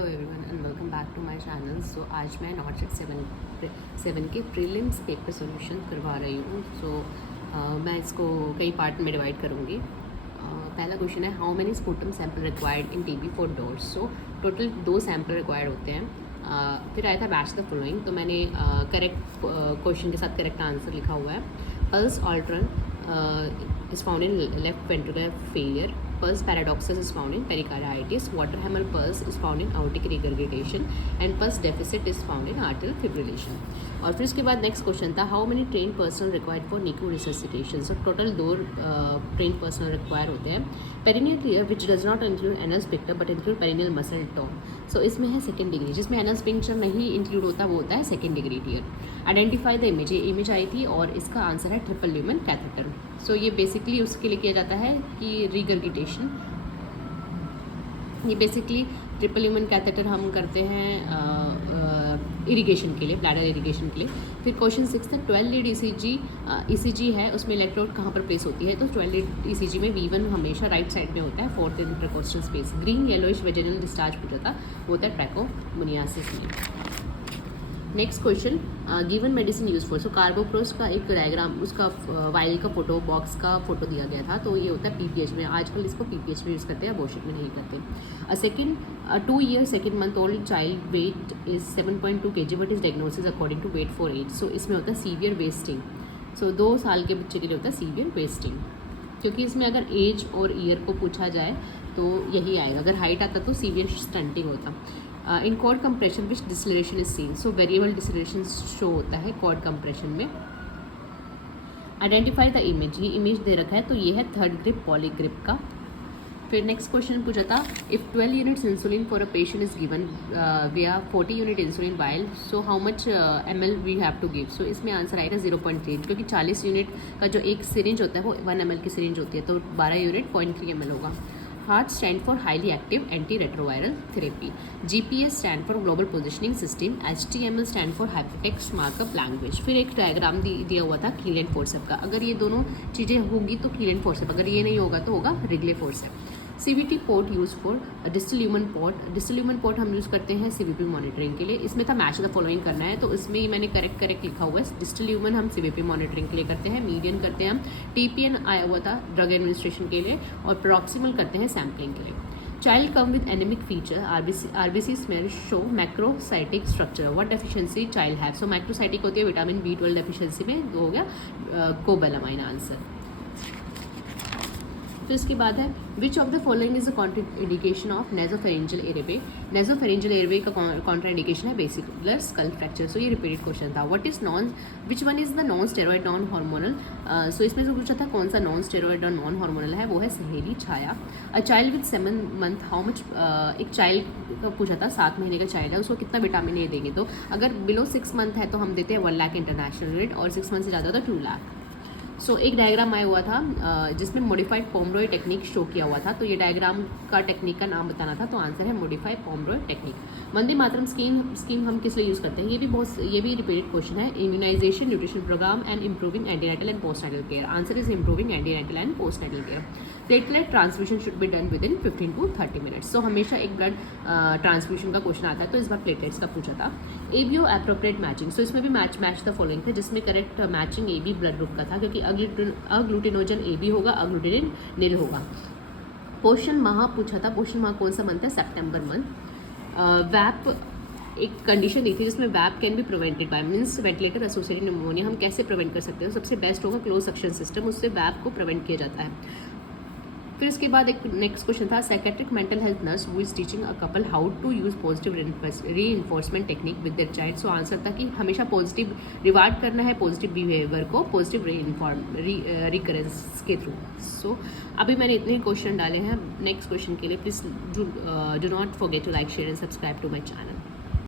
Hello everyone and welcome back to my channel. So आज मैं not seven के prelims paper solution करवा रही हूँ। मैं इसको कई पार्ट में डिवाइड करूँगी। पहला क्वेश्चन है, how many sputum sample required in TB for doors. So total 2 sample required होते हैं। फिर आया था मैच द फॉलोइंग, तो मैंने करेक्ट क्वेश्चन के साथ करेक्ट आंसर लिखा हुआ है। Pulse alternans is found in left ventricular failure. Pulse paradoxus is found in pericarditis. Water-Hamel pulse is found in aortic regurgitation and pulse deficit is found in arterial fibrillation. और फिर उसके बाद next question था, how many train personnel required for निको resuscitation. So total 2 train personnel require होते हैं। Perineal tear which does not include anus sphincter but include perineal muscle tone. So इसमें है सेकेंड डिग्री, जिसमें एनस पिक्चर नहीं include होता वो होता है second degree tear. Identify the image, ये इमेज आई थी और इसका आंसर है ट्रिपल ल्यूमेन कैथेटर। सो ये बेसिकली उसके लिए किया जाता है कि रिगर्गिटेशन, ये बेसिकली ट्रिपल ल्यूमेन कैथेटर हम करते हैं इरिगेशन के लिए, ब्लैडर इरिगेशन के लिए। फिर क्वेश्चन 6 था, 12 लीड ईसीजी है, उसमें इलेक्ट्रोड कहाँ पर प्लेस होती है। तो 12 लीड ईसीजी में V1 हमेशा राइट साइड में होता है, 4th intercostal space. Green yellowish vaginal discharge पूछा था, वो होता है ट्रैकोमोनियासिस में। Next question, given medicine use for. So carboprost का एक डायग्राम, उसका वाइल का फोटो, बॉक्स का फोटो दिया गया था। तो ये होता है पीपीएच में, आजकल इसको पीपीएच में यूज़ करते हैं, अबॉर्शन में नहीं करते। Second, 2 year 2 month old child weight is 7.2 kg, what is diagnosis according to weight for age। सो इसमें होता है सीवियर वेस्टिंग। सो 2 साल के बच्चे के लिए होता है सीवियर वेस्टिंग, क्योंकि इसमें अगर एज और ईयर को पूछा जाए तो यही आएगा। अगर हाइट आता तो सीवियर स्टंटिंग होता। In cord compression which deceleration is seen. So variable deceleration show होता है कॉर्ड कंप्रेशन में। आइडेंटिफाई द इमेज, ये इमेज दे रखा है तो ये है थर्ड ग्रिप पॉलीग्रिप का। फिर नेक्स्ट क्वेश्चन पूछा था, if 12 units insulin for a patient is given via 40 unit insulin vial, so how much ml we have to give. So इसमें आंसर आएगा 0.3, क्योंकि 40 यूनिट का जो एक सिरिंज होता है वो 1 ml की सिरिंज होती है, तो 12 यूनिट 0.3 ml होगा। HART stand for highly active anti retroviral therapy. GPS stand for global positioning system. HTML stand for hypertext markup language. फिर एक डायग्राम दिया हुआ था कील एंड फोर्सेप का। अगर ये दोनों चीज़ें होंगी तो कील एंड फोर्सेप, अगर ये नहीं होगा तो होगा Wrigley forcep. CVT port use for distal human port. Distal human port हम यूज़ करते हैं CVP मॉनिटरिंग के लिए। इसमें था मैच द फॉलोइंग करना है, तो इसमें मैंने करेक्ट लिखा हुआ है। डिस्टल ह्यूमन हम CVP मॉनिटरिंग के लिए करते हैं, मीडियन करते हैं हम, TPN आया हुआ था ड्रग एडमिनिस्ट्रेशन के लिए, और प्रॉक्सिमल करते हैं सैम्पलिंग के लिए। Child come with anaemic feature, RBC smell show macrocytic structure. What deficiency child have. So macrocytic होती है विटामिन B12 डेफिशिएंसी में, तो हो गया कोबालामाइन आंसर। तो इसके बाद है, which of the following is a contraindication of nasopharyngeal airway. Nasopharyngeal airway का कॉन्ट्राइंडिकेशन है बेसिकुलर स्कल फ्रैक्चर। सो ये रिपीटेड क्वेश्चन था। What is which one is the non steroid non hormonal. So इसमें जो पूछा था कौन सा नॉन स्टेरॉइड और नॉन हार्मोनल है, वो है Saheli Chhaya. A child with 7 month how much. एक चाइल्ड का पूछा था, 7 महीने का चाइल्ड है, उसको कितना विटामिन ए देंगे। तो अगर बिलो 6 month है तो हम देते हैं 1 लाख इंटरनेशनल रेट, और 6 month से ज़्यादा तो 2 लाख। सो एक डायग्राम आया हुआ था जिसमें मॉडिफाइड पोमरॉय टेक्निक शो किया हुआ था। तो ये डायग्राम का टेक्निक का नाम बताना था, तो आंसर है modified Pomeroy technique. Vande Mataram scheme हम किस लिए यूज़ करते हैं, ये भी रिपीटेड क्वेश्चन है। Immunisation, nutrition programme and improving antenatal and postnatal care. Answer is improving antenatal and postnatal care. Platelet transfusion should be done within 15 to 30 minutes। So हमेशा एक ब्लड ट्रांसफ्यूजन का question आता है, तो इस बार platelets का पूछा था। ABO appropriate matching. सो इसमें भी मैच द फॉलोइंग थे, जिसमें correct matching AB blood group का था, क्योंकि अग्लूटिनोजन AB होगा, अग्लूटिनिन निल होगा। पोषण माह पूछा था, पोषण माह कौन सा मंथ है, सितंबर मंथ। वैप एक कंडीशन दी थी जिसमें VAP can be prevented by, means ventilator associated pneumonia हम कैसे प्रिवेंट कर सकते हैं। सबसे बेस्ट होगा क्लोज सक्शन सिस्टम, उससे वैप को प्रिवेंट किया जाता है। फिर इसके बाद एक नेक्स्ट क्वेश्चन था, psychiatric mental health nurse who is teaching a couple how to use positive reinforcement technique with their child. So answer था कि हमेशा पॉजिटिव रिवार्ड करना है पॉजिटिव बिहेवियर को पॉजिटिव रिकरेंस के थ्रू। सो अभी मैंने इतने क्वेश्चन डाले हैं। नेक्स्ट क्वेश्चन के लिए please do not forget to like, share and subscribe to my channel.